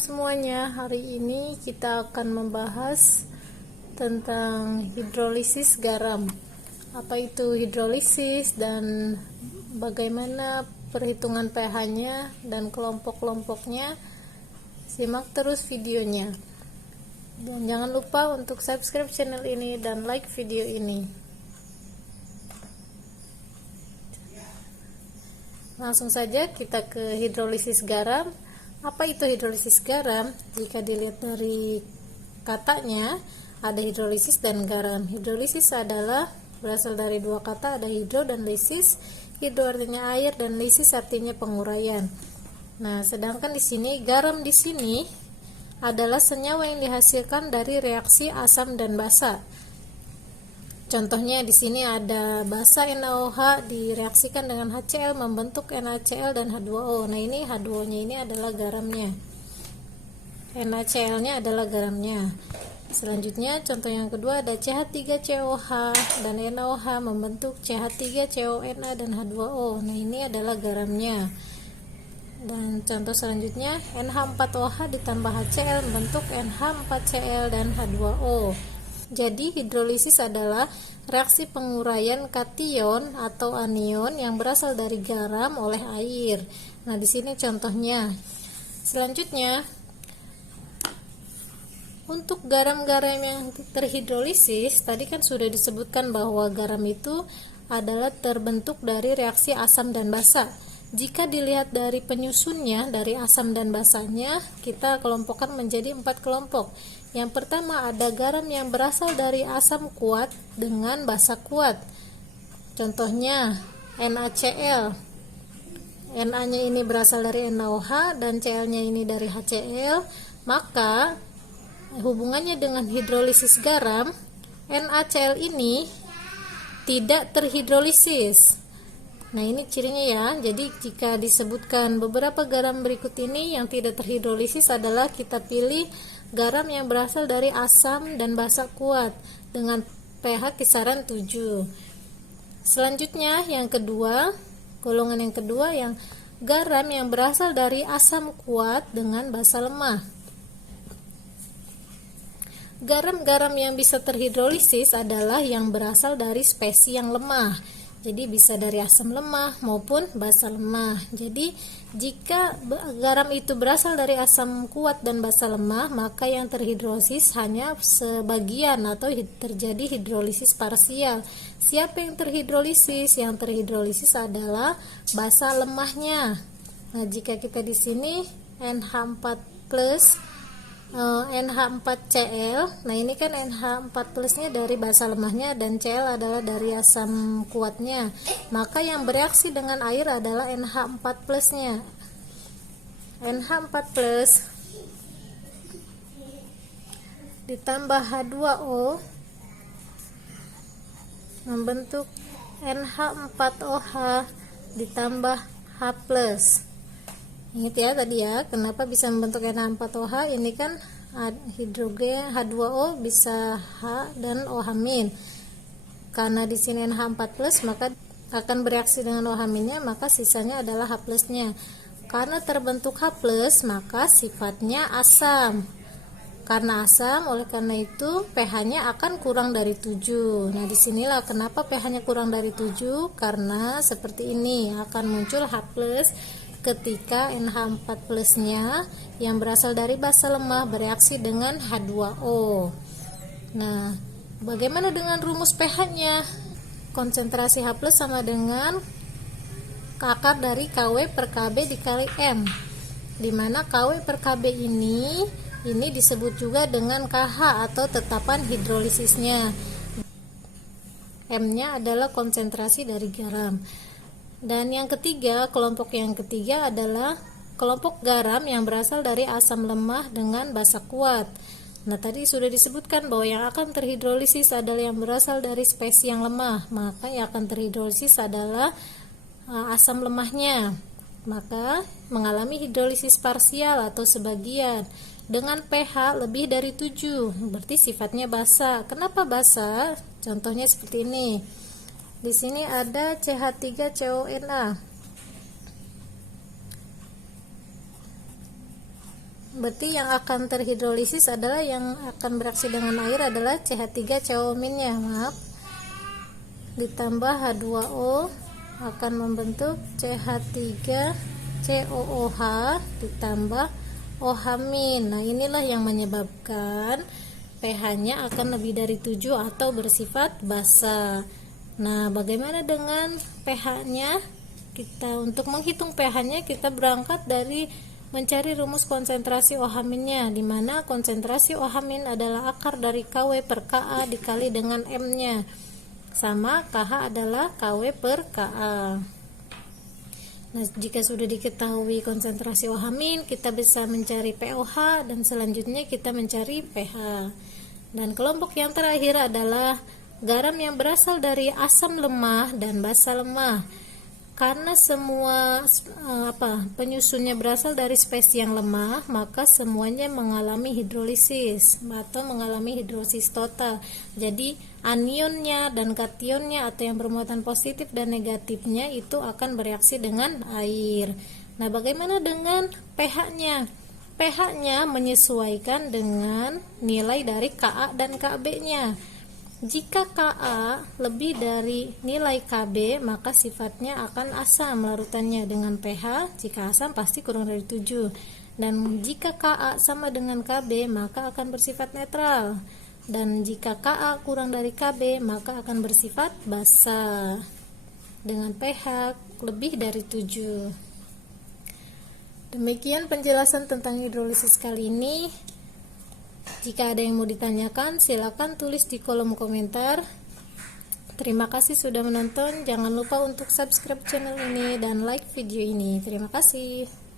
semuanya, hari ini kita akan membahas tentang hidrolisis garam. Apa itu hidrolisis dan bagaimana perhitungan pH-nya dan kelompok-kelompoknya. Simak terus videonya. Dan jangan lupa untuk subscribe channel ini dan like video ini. Langsung saja kita ke hidrolisis garam. Apa itu hidrolisis garam? Jika dilihat dari katanya, ada hidrolisis dan garam. Hidrolisis adalah berasal dari dua kata, ada hidro dan lisis. Hidro artinya air dan lisis artinya penguraian. Nah, sedangkan di sini garam di sini adalah senyawa yang dihasilkan dari reaksi asam dan basa. Contohnya di sini ada basa NaOH direaksikan dengan HCl membentuk NaCl dan H2O. Nah, ini H2O-nya ini adalah garamnya. NaCl-nya adalah garamnya. Selanjutnya contoh yang kedua ada CH3COH dan NaOH membentuk CH3CONa dan H2O. Nah, ini adalah garamnya. Dan contoh selanjutnya NH4OH ditambah HCl membentuk NH4Cl dan H2O. Jadi hidrolisis adalah reaksi penguraian kation atau anion yang berasal dari garam oleh air. Nah, di sini contohnya. Selanjutnya, untuk garam-garam yang terhidrolisis, tadi kan sudah disebutkan bahwa garam itu adalah terbentuk dari reaksi asam dan basa. Jika dilihat dari penyusunnya, dari asam dan basanya, kita kelompokkan menjadi 4 kelompok. Yang pertama ada garam yang berasal dari asam kuat dengan basa kuat. Contohnya NaCl. Na-nya ini berasal dari NaOH dan Cl-nya ini dari HCl. Maka hubungannya dengan hidrolisis garam, NaCl ini tidak terhidrolisis. Nah, ini cirinya ya. Jadi jika disebutkan beberapa garam berikut ini yang tidak terhidrolisis adalah kita pilih garam yang berasal dari asam dan basa kuat dengan pH kisaran 7. Selanjutnya yang kedua, golongan yang kedua yang garam yang berasal dari asam kuat dengan basa lemah. Garam-garam yang bisa terhidrolisis adalah yang berasal dari spesies yang lemah. Jadi bisa dari asam lemah maupun basa lemah. Jadi jika garam itu berasal dari asam kuat dan basa lemah, maka yang terhidrolisis hanya sebagian atau terjadi hidrolisis parsial. Siapa yang terhidrolisis? Yang terhidrolisis adalah basa lemahnya. Nah, jika kita di sini NH4 plus NH4Cl. Nah, ini kan NH4 plusnya dari basa lemahnya dan Cl adalah dari asam kuatnya. Maka yang bereaksi dengan air adalah NH4 plusnya. NH4 plus ditambah H2O membentuk NH4OH ditambah H plus. Ingat ya tadi ya, kenapa bisa membentuk NH4OH? Ini kan hidrogen H2O bisa H dan OH-. Karena di sini NH4+, maka akan bereaksi dengan OH-nya, maka sisanya adalah H+-nya. Karena terbentuk H+, maka sifatnya asam. Karena asam, oleh karena itu pH-nya akan kurang dari 7. Nah, disinilah kenapa pH-nya kurang dari 7, karena seperti ini akan muncul H+ ketika NH4 plusnya yang berasal dari basa lemah bereaksi dengan H2O. Nah, bagaimana dengan rumus pH-nya? Konsentrasi H+ sama dengan akar dari KW per KB dikali M, dimana KW per KB ini disebut juga dengan KH atau tetapan hidrolisisnya. M-nya adalah konsentrasi dari garam. Dan yang ketiga, kelompok yang ketiga adalah kelompok garam yang berasal dari asam lemah dengan basa kuat. Nah, tadi sudah disebutkan bahwa yang akan terhidrolisis adalah yang berasal dari spesies yang lemah. Maka yang akan terhidrolisis adalah asam lemahnya. Maka mengalami hidrolisis parsial atau sebagian dengan pH lebih dari 7. Berarti sifatnya basa. Kenapa basa? Contohnya seperti ini. Di sini ada CH3CONa. Berarti yang akan terhidrolisis adalah yang akan bereaksi dengan air adalah CH3COO-nya, maaf. Ditambah H2O akan membentuk CH3COOH ditambah OH-. Nah, inilah yang menyebabkan pH-nya akan lebih dari 7 atau bersifat basa. Nah, bagaimana dengan pH-nya? Untuk menghitung pH-nya kita berangkat dari mencari rumus konsentrasi OH-nya, di mana konsentrasi OH- adalah akar dari KW per Ka dikali dengan M-nya, sama KH adalah KW per Ka. Nah, jika sudah diketahui konsentrasi OH-, kita bisa mencari pOH dan selanjutnya kita mencari pH. Dan kelompok yang terakhir adalah garam yang berasal dari asam lemah dan basa lemah. Karena semua penyusunnya berasal dari spesies yang lemah, maka semuanya mengalami hidrolisis atau mengalami hidrolisis total. Jadi anionnya dan kationnya atau yang bermuatan positif dan negatifnya itu akan bereaksi dengan air. Nah, bagaimana dengan pH-nya? pH-nya menyesuaikan dengan nilai dari Ka dan Kb-nya. Jika Ka lebih dari nilai Kb, maka sifatnya akan asam larutannya dengan pH. Jika asam pasti kurang dari 7. Dan jika Ka sama dengan Kb, maka akan bersifat netral. Dan jika Ka kurang dari Kb, maka akan bersifat basa dengan pH lebih dari 7. Demikian penjelasan tentang hidrolisis kali ini. Jika ada yang mau ditanyakan, silakan tulis di kolom komentar. Terima kasih sudah menonton. Jangan lupa untuk subscribe channel ini dan like video ini. Terima kasih.